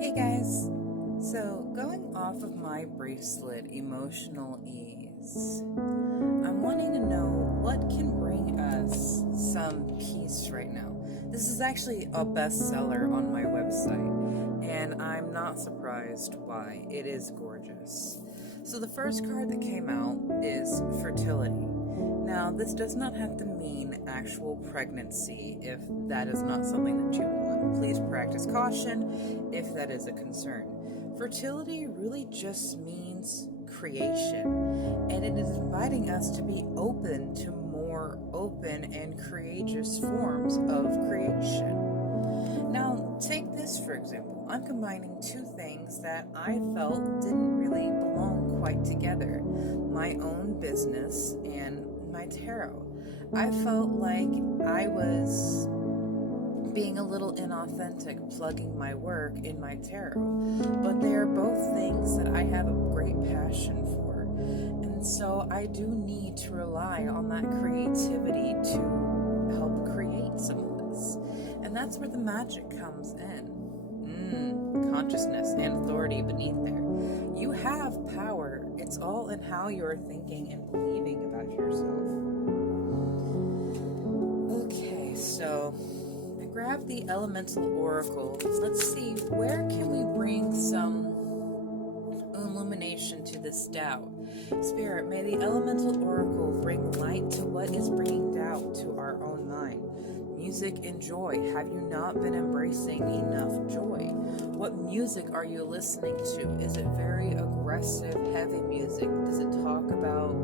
Hey guys, so going off of my bracelet, Emotional Ease, I'm wanting to know what can bring us some peace right now. This is actually a bestseller on my website, and I'm not surprised why. It is gorgeous. So the first card that came out is fertility. Now, this does not have to mean actual pregnancy if that is not something that you want. Please practice caution if that is a concern. Fertility really just means creation, and it is inviting us to be open to more open and courageous forms of creation. Now, take this for example. I'm combining two things that I felt didn't really belong quite together: my own business and my tarot. I felt like I was being a little inauthentic plugging my work in my tarot, but they are both things that I have a great passion for, and so I do need to rely on that creativity to help create some of this, and that's where the magic comes in. Consciousness and authority beneath there. You have power. It's all in how you're thinking and believing about yourself. Okay, so I grabbed the Elemental Oracle. Let's see, where can we bring some illumination to this doubt? Spirit, may the Elemental Oracle bring light to what is bringing doubt to our own mind. Music and joy. Have you not been embracing enough joy? What music are you listening to? Is it very aggressive, heavy music? Does it talk about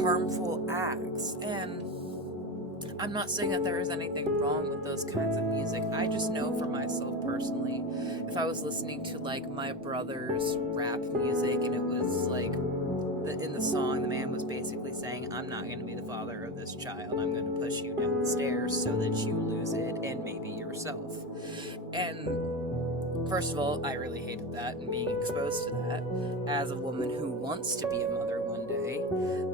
harmful acts? And I'm not saying that there is anything wrong with those kinds of music. I just know for myself personally, if I was listening to like my brother's rap music and it was like in the song, the man was basically saying, I'm not going to be the father of this child. I'm going to push you down the stairs so that you lose it and maybe yourself. And first of all, I really hated that and being exposed to that as a woman who wants to be a mother one day.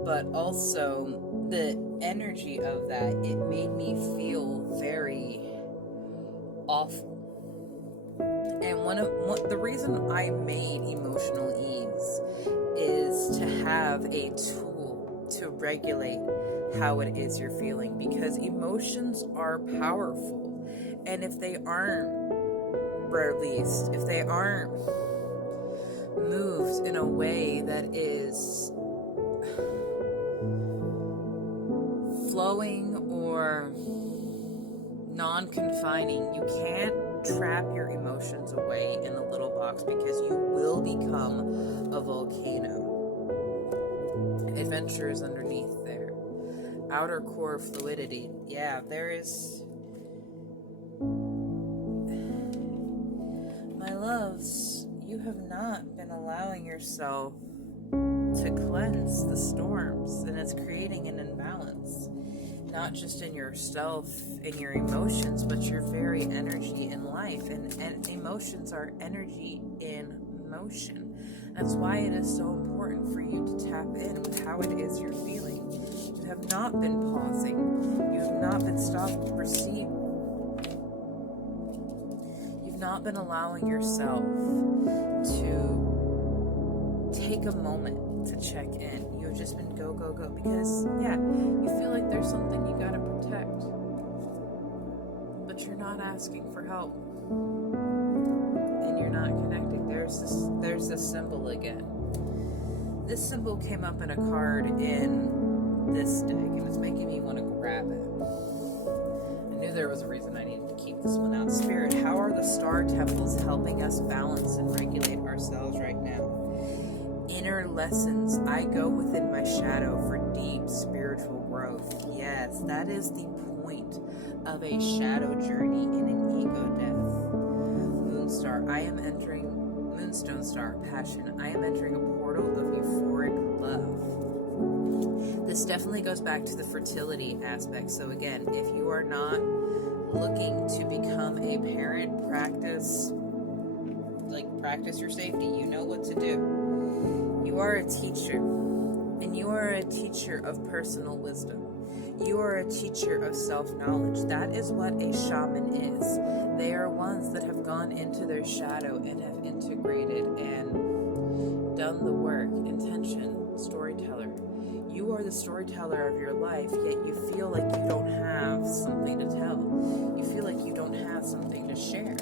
But also the energy of that, it made me feel very awful. And the reason I made Emotional Ease is to have a tool to regulate how it is you're feeling, because emotions are powerful, and if they aren't released, if they aren't moved in a way that is flowing or non-confining, you can't trap your emotions away in a little box, because you will become a volcano. Adventure is underneath there. Outer core fluidity. Yeah, there is. My loves, you have not been allowing yourself to cleanse the storms, and it's creating an imbalance. Not just in yourself, in your emotions, but your very energy in life. And emotions are energy in motion. That's why it is so important for you to tap in with how it is you're feeling. You have not been pausing. You have not been stopping, receive. You've not been allowing yourself to take a moment to check in. You've just been go, go, go, because you feel like there's something you gotta protect, but you're not asking for help, and you're not connecting. There's this symbol again. This symbol came up in a card in this deck, and it's making me want to grab it. I knew there was a reason I needed to keep this one out. Spirit, how are the star temples helping us balance and regulate ourselves right now? Inner lessons. I go within my shadow for deep spiritual growth. Yes, that is the point of a shadow journey in an ego death. Moonstar. I am entering Moonstone Star. Passion. I am entering a portal of euphoric love. This definitely goes back to the fertility aspect. So again, if you are not looking to become a parent, practice your safety. You know what to do. You are a teacher, and you are a teacher of personal wisdom. You are a teacher of self-knowledge. That is what a shaman is. They are ones that have gone gone into their shadow and have integrated and done the work. Intention, storyteller. You are the storyteller of your life, yet you feel like you don't have something to tell. You feel like you don't have something to share.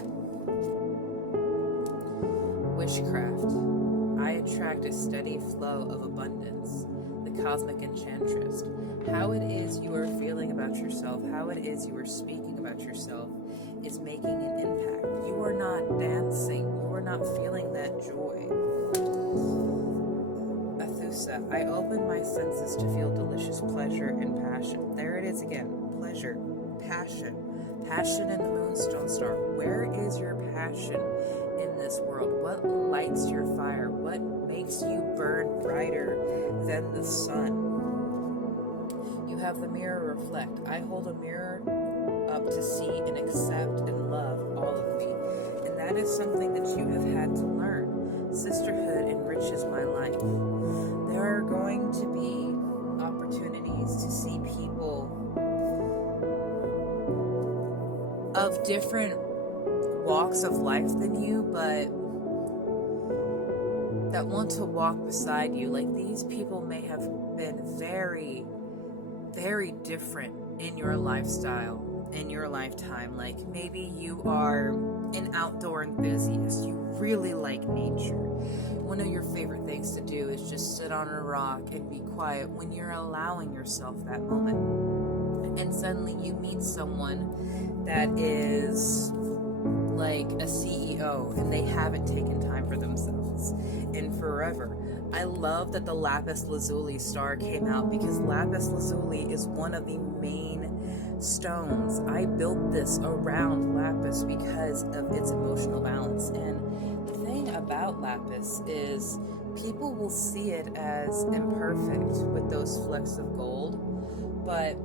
Witchcraft. I attract a steady flow of abundance. The cosmic enchantress. How it is you are feeling about yourself, how it is you are speaking about yourself is making an impact. You are not dancing. You are not feeling that joy. Athusa. I open my senses to feel delicious pleasure and passion. There it is again. Pleasure. Passion. Passion in the moonstone star. Where is your passion in this world? What lights your fire? What makes you burn brighter than the sun? You have the mirror reflect. I hold a mirror up to see and accept and love all of me. And that is something that you have had to learn. Sisterhood enriches my life. There are going to be opportunities to see people of different walks of life than you, but that want to walk beside you. Like, these people may have been very, very different in your lifestyle, in your lifetime. Like, maybe you are an outdoor enthusiast. You really like nature. One of your favorite things to do is just sit on a rock and be quiet when you're allowing yourself that moment. And suddenly you meet someone that is like a CEO and they haven't taken time for themselves in forever. I love that the lapis lazuli star came out, because lapis lazuli is one of the main stones. I built this around lapis because of its emotional balance. And the thing about lapis is people will see it as imperfect with those flecks of gold, but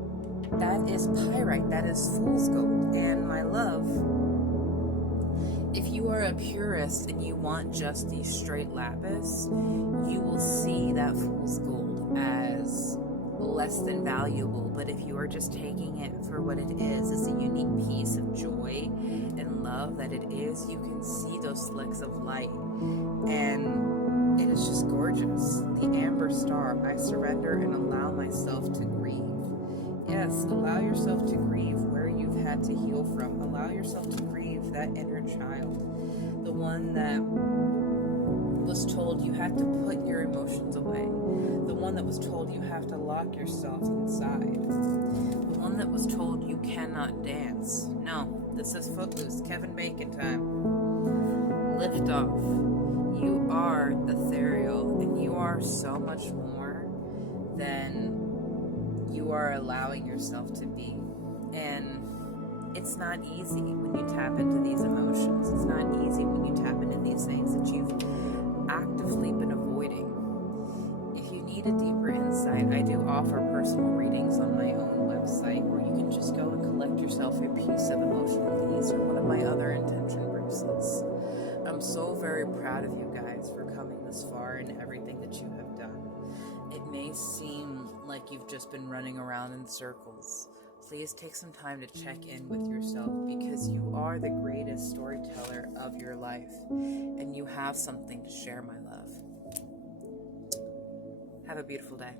that is pyrite, that is fool's gold. And my love, if you are a purist and you want just the straight lapis, you will see that fool's gold as less than valuable. But if you are just taking it for what it is, as a unique piece of joy and love that it is, you can see those flecks of light. And it is just gorgeous. The amber star. I surrender and allow myself to grieve. Yes, allow yourself to grieve where you've had to heal from. Allow yourself to grieve that inner child. The one that was told you had to put your emotions away. The one that was told you have to lock yourself inside. The one that was told you cannot dance. No, this is Footloose, Kevin Bacon time. Lift off. You are ethereal, and you are so much more than you are allowing yourself to be. And it's not easy when you tap into these emotions. It's not easy when you tap into these things that you've actively been avoiding. If you need a deeper insight, I do offer personal readings on my own website, where you can just go and collect yourself a piece of emotional ease or one of my other intention bracelets. I'm so very proud of you guys for coming this far and everything that you have done. It may seem like you've just been running around in circles. Please take some time to check in with yourself, because you are the greatest storyteller of your life, and you have something to share, my love. Have a beautiful day.